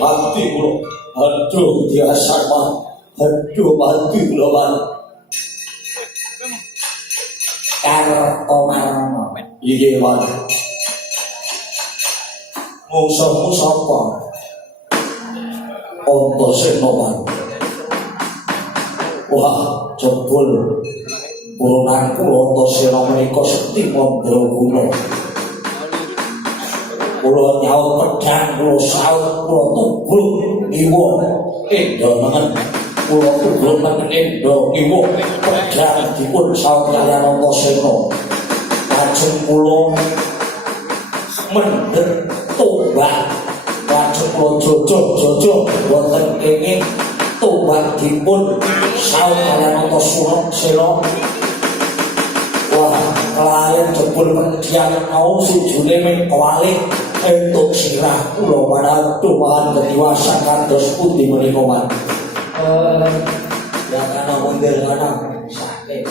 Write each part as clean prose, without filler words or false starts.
mati kula. Aduh biasa mah. Aduh mati kula man. Karto marana. Iki man. Musuhmu sapa? Antasena man. Wah, jebul Purunanku Antasena menika sekti mandraguna. Kula nyaut pedhang, kula saut, kula tubruk ngiwa endangan. Kula tubruk nang endha ngiwa pedhang dipun saut kaliyan Antasena. Lajeng kula mendhet tombak. Lajeng kula jojok-jojok wonten kenging tombak dipun saut kaliyan Antasena. Wah, klien jebul pendian mau sujune ming kewalik entuk sirah kula waduh mahan ketiwasan kados pundi menika man. Ya kana mundur kana sakit.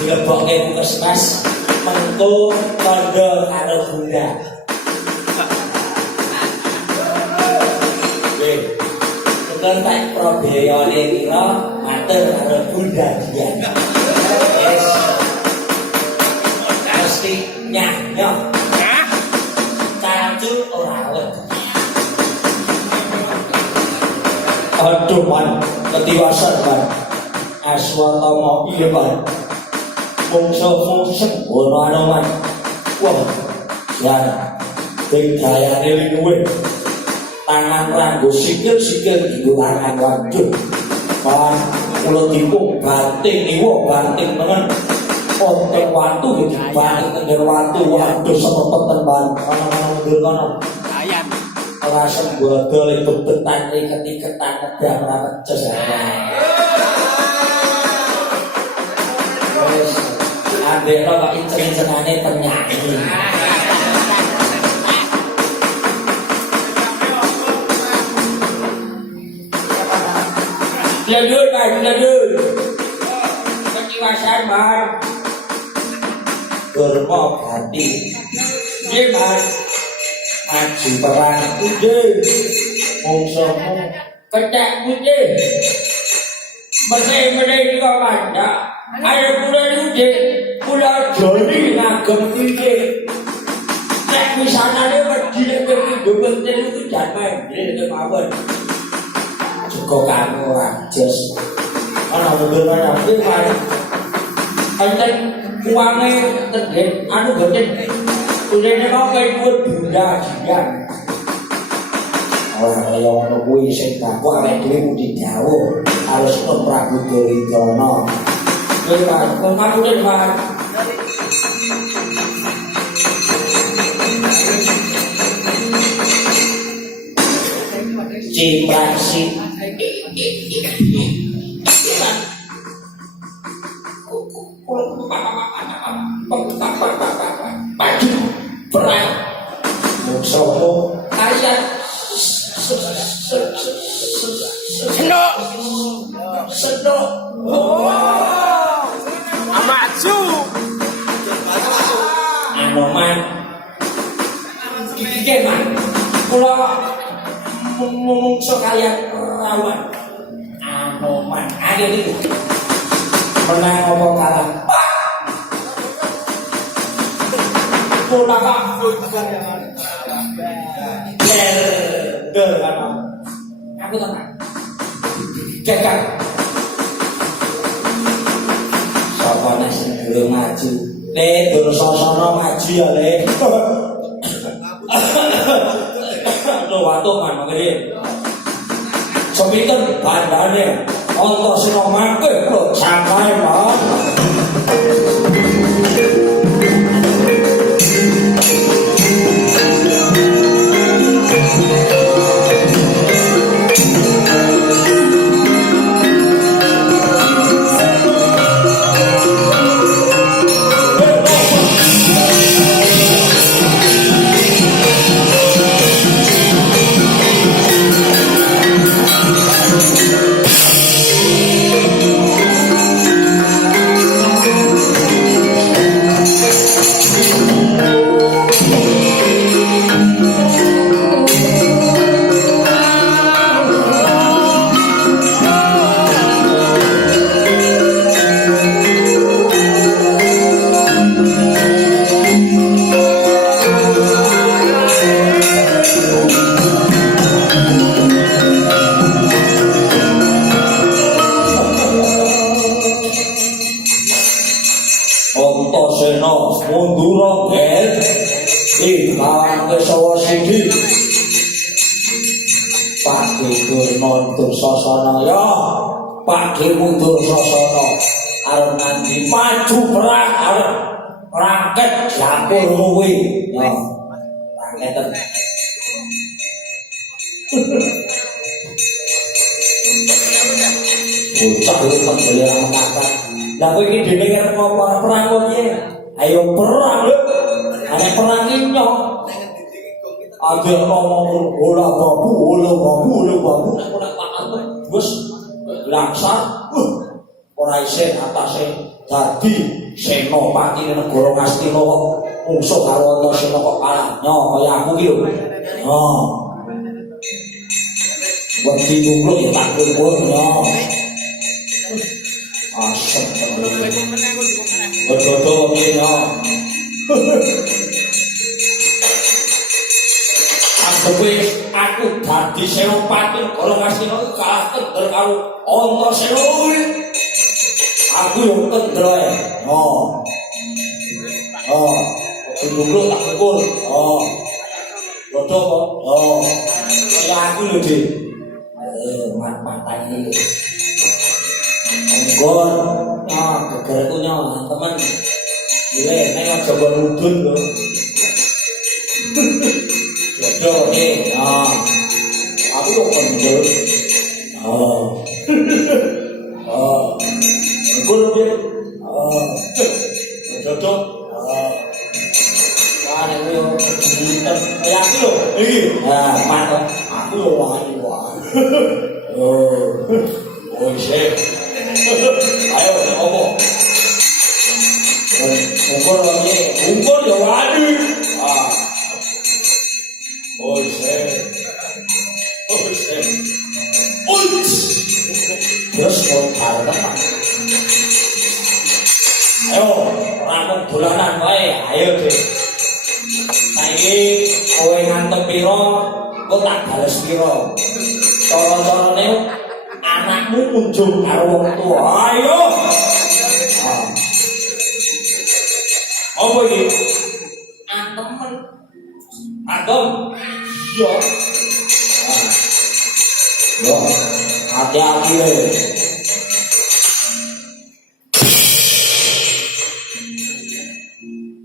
Dilebokke puskesmas mengko kandha karo Bunda. Bukan tak probeyone kira matur karo Bunda dian. Yes. Pasti nyah. Cancu ora awet. Aduh man, ketiwasan man. Aswatama iya man. Mungsuhmu sempurna man. Wah, ya. Dayane luwih. Tangan ranggo sikil digo tangan waduh. Pan kula dipun banting niwa banting mengen. Kontek watu iki banting tengger watu waduh sepeten ban. Ana mundur kono. Ayan. Rasem bodol bebetan iket-iketan kedang ora peces. Wis ambek kok incen-incenane penyanyi. Lanjut. Ketiwasan bar. Derma ganti. Nggih, Bar. Maju perang kude. Mungsuhmu kecek kude. Mene iki kok mandak. Ayo kula kude. Kula joni ngagem kude. Nek misanane wedi nek hidup niku jangan main mawon. Kok kamu rajas ana mundur ana iki mari enten uange tegek anu boten kulene kok kaya kuwi Bunda jian ora kaya ngono kuwi sing tak kok awake dhewe mudi dawuh harus nang Prabu Duryudana kuwi Pak kok matur Pak Ciprasi Padu perang musuhmu ayat senok maju anoman gimana kula mungso kalian rawan anoman ayo iki menang apa kalah kula kok aku tenang gagal sapa nasi durung maju le durung sasana maju ya le watu kan ngene. Sepinten bandane Antasena mangke kok sampai Pak. Pakde Durna Dursasana ya. Pakde Dursasana arep nanti maju perang arep raket dapur kuwi. Ya. Raketen. Bocah itu pembeli orang kakak. Lah kowe iki dene arep apa perang kok piye? Ayo perang lho. Ana perang iki nyok. Ada ngomong bola babu nek ora pakan wis langsar. Ora isin atase dadi senopati negara Ngastina kok mungsuh karo Antasena kok kalah. Nyo kaya aku iki lho. Oh. Wedi kumpul ya tak kumpul ya. Asem temen. Bodoh piye ya. Aku dadi senopati negara Ngastina kalah kendel karo Antasena kuwi. Aku yo kendel ae. Oh. Oh. Kumpul tak kumpul. Oh. Bodoh kok. Oh. Ya aku lho, Dik. Manfaat ini Anggon gegerku nyawa temen gile, ini aja gue nudun lho jodoh nih aku yuk kendel Anggon lho jodoh wah ini yuk kayak aku lho mantap aku yuk wani oh shit ayo ngomong ukur ya wadi oh shit terus mau karena ayo ramu bulanan wae ayo deh saiki kowe ngantem piro kok tak bales piro cara-carane anakmu kunjung karo wong tuwa. Ayo. Apa iki? Atemen. Adem. Yo. Yo. Hati-hati le.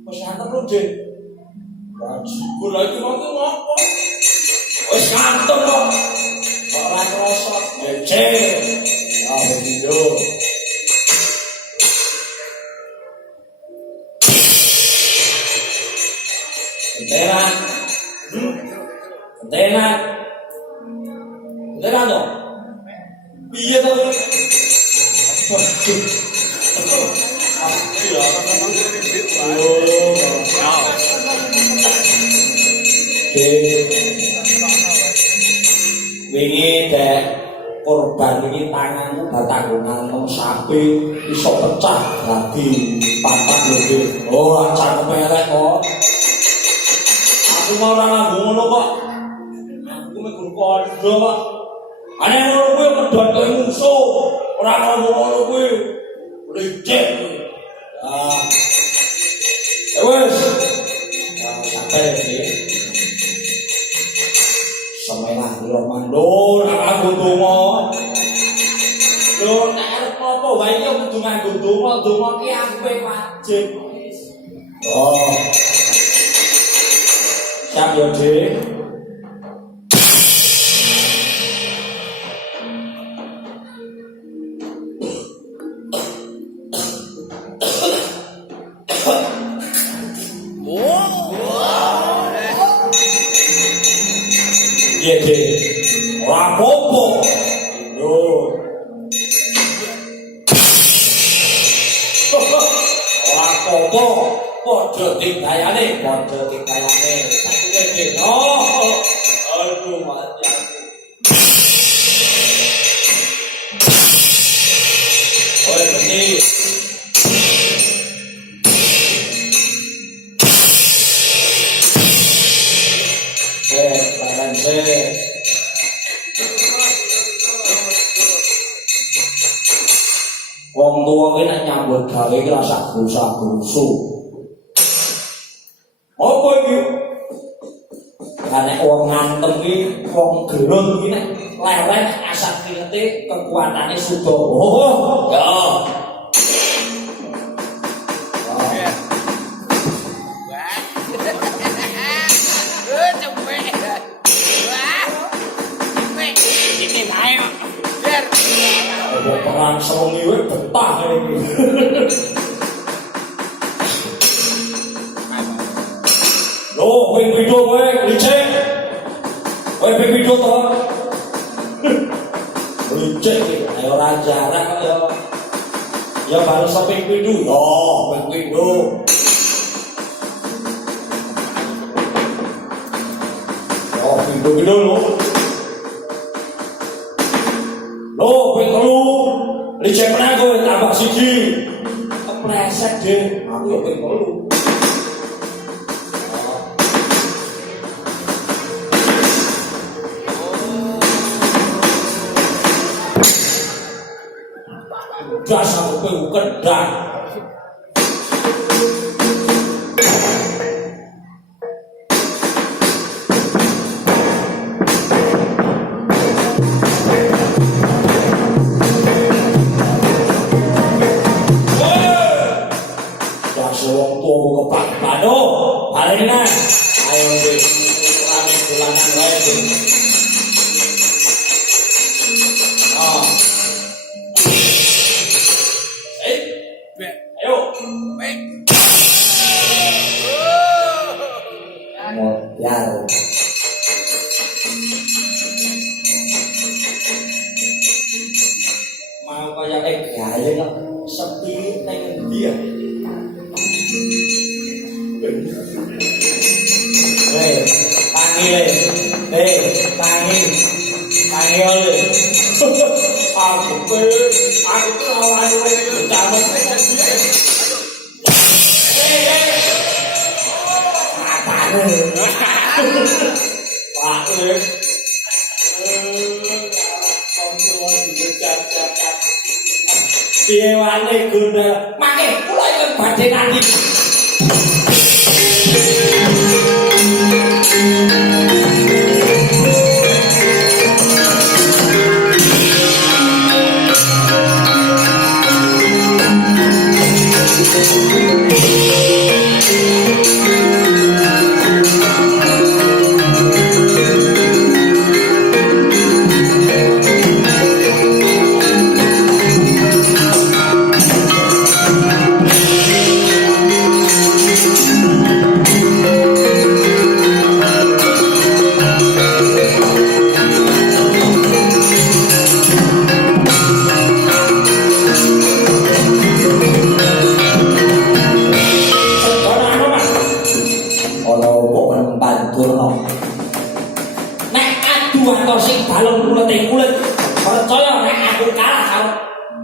Wis antem lho, Dik. Syukur lagi ngopo. Wis ngantem kok. Ora kroso ngece. Ah begitu. Kenteran. Kenteran dong. Piye to? Wingi dek korban iki tanganmu batanggungan sapi iso pecah dadi papat lho. Oh, cangkem elek kok. Aku mau ora nganggo ngono kok. Aku mek kondo kok. Ane ngono kuwi medhot kowe musuh. Ora ngono kuwi. Licik. Ah. Wes. Sampai iki. Semelah lho mandor aku donga. Lho nek arep apa wae yo kudu nganggo donga ki ape wajib. Oh. Siap yo, Dik. Iya, Dik. Ora apa-apa. Lho. Ora apa-apa. Padha digayane. Saiki Dik. Oh. Aduh, mati aku. Oi, berhenti. Wong tuwa ki nek nyambut gawe ki rasa grusa-grusu. Apa iki? Nek wong ngantem ki wong gerun ki nek lewat asap keringetnya kekuatannya sudah. Oh, ya. Perang serongi weh betah ini. Loh, kowe video kowe licik. Kowe video to. Licik ayo ora jarak ya. Ya baru sampai video. Yo, video. Oh, video lo. Loh, kowe telu. Licik meneh kowe tambah siji. Kepleset deh. Aku ya kowe telu. Dasar kowe kedang. Ayo deh, ulangan wae deh. Oh. Ayo. Modal. Mau kayak gaya lah, sepi neng dia. Tangi oleh. Aku lawan jaman piye wae guna make kula iki badhe nanti.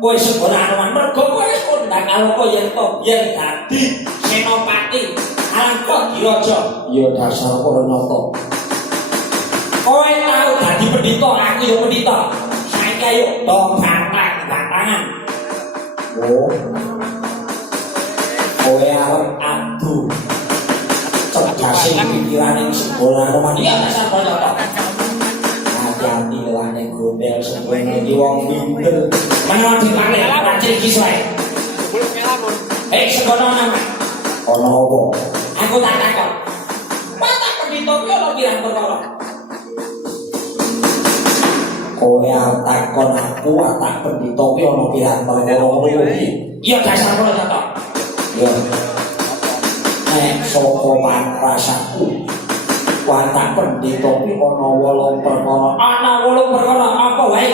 Kowe seborane mergo kowe kondang karo kowe yen to biyen dadi senopati Alangkah Diraja. Ya dasar Pranata. Kowe tau dadi pendhita, aku ya pendhita. Saiki ayo to bantangan. Oh. Kowe arep adu. Cerdasing pikirane sekolah Romania dasar Pranata. Hati-hati lane gondel sebenarnya di wong pinter. Mana dipanggil racik iki sae. Sekono nama. Ono apa? Aku tak takon. Mata pendhita ki ono pirang perkara. Kowe takon aku tak pendhita ki ono pirang perkara iki. Iya dasar Pranata. Ya. Nek saka rasaku watak pendhita ki ana 8 perkara. Ana 8 perkara apa wae?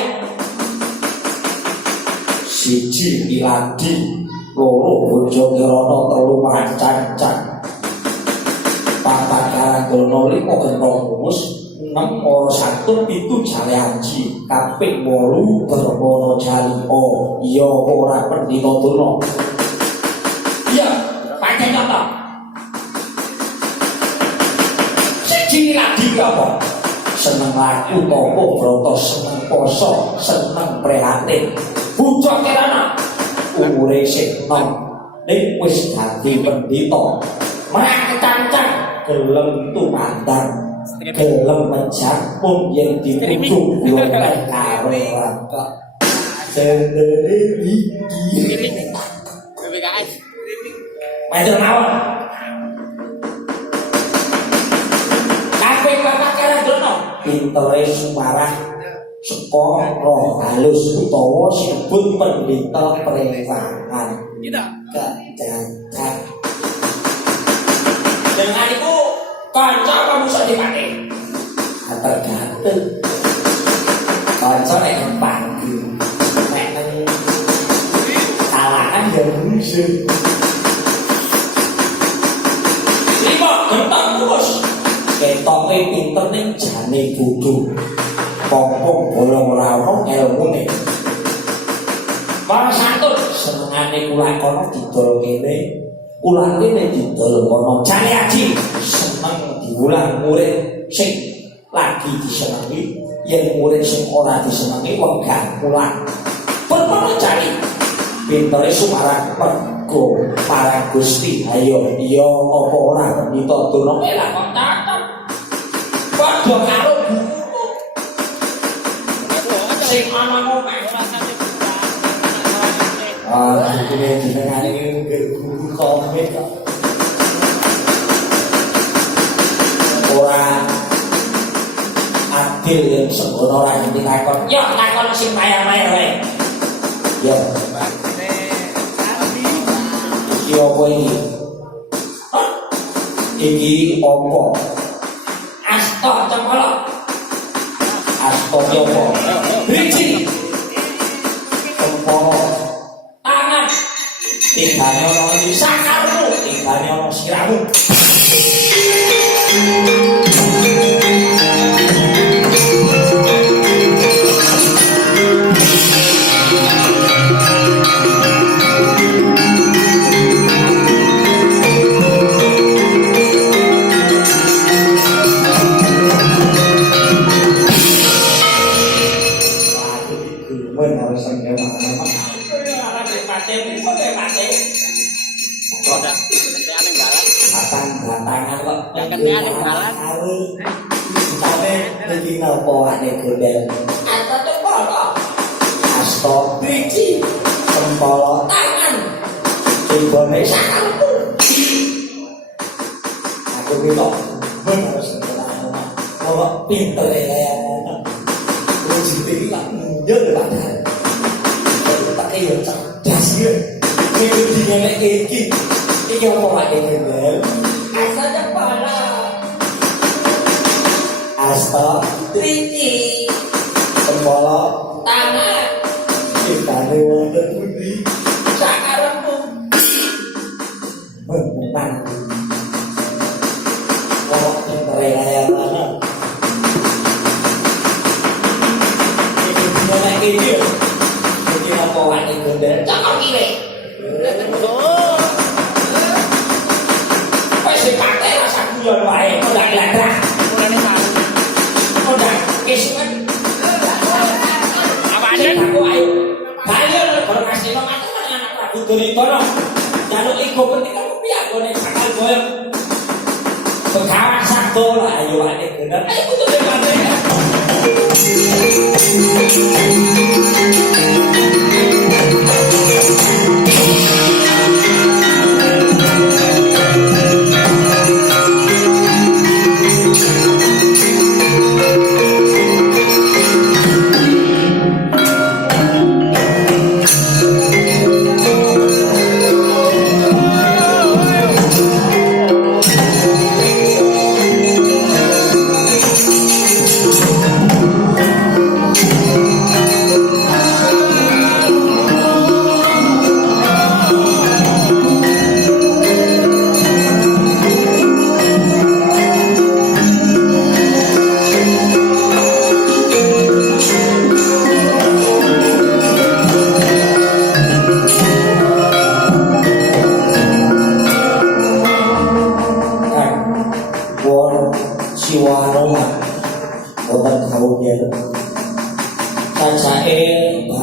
Siji Piladi, loro Bojo Kirana, telu Macancan, papat Karanggono, 5 Gentong Kumus, 6 Mara Santun, 7 Jale Aji, kaping 8 Brahmana Jalika. Iya ora pendhita Durna. Iya, pancen nyata. Siji Piladi apa? Seneng laku tapa brata, seneng poso, seneng prihatin. Bojo Kirana umure sik nom ning wis dadi pendhita. Macancan gelem tumandang gelem menjak pun yang dipucuk belum karo kok sendiri iki BPKS matur mawon kabeh bapak karo dono pintere sumarah saka roh halus utawa sebut pendeta prewangan kita kejajan dengan itu kanca kamu sedipati tergantung kanca nek panggi nek nang kalangan ya musuh lima gentang terus ketoke pinter ning jane bodho pompong bolong ora ono elmune para santun senengane kula kono didol kene kula kene didol kono jane aji seneng diulang murid sing lagi disenengi yen murid sing ora disenengi wegah pulang permono cari pintere sumarang pergo parang Gusti ayo iya apa ora pendhita dono lah kok catet padha karo buku sing ana ngomong ini jenengan iki guru komik kok ora adil yang sembrono ora ngerti takon yo takon sing mayar-mayar wae yo iki opo iki iki opo asta cempala asta opo biji opo tangan tingane ono iki sakarmu tingane ono siramu Asto biji tempolo tangan ibone sakarmu aku gitu bener sebenarnya kok pinter ya uji iki lak mundur padahal tak iya cerdas ya iki dinelek iki iki apa wae kendel asa cepala asto biji tempolo tangan kita wonten pundi sakarepmu menang kok pintere kaya ngono iki dene iki iki apa wae gondel cakok kire wis dipate rasa guyon wae ora gladrah ora kesuwen apa aja aku ayo kalau kasih lo mata kan anak Prabu Duritono jaluk ego penting kamu piye gone sakal goyang begawan satu lah ayo ane bener ayo kudu dhewe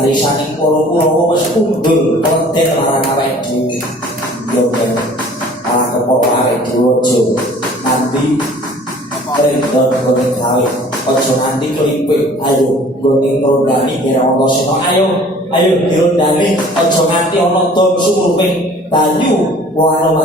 barisaning para Kurawa wis undur konten marang awake dhewe. Yo ben. Ala kepala awake dhewe aja nanti Redon gone gawe aja nganti klipik ayo gone rondani biar ana seno ayo dirondani aja nganti ana dom surupe banyu wong anu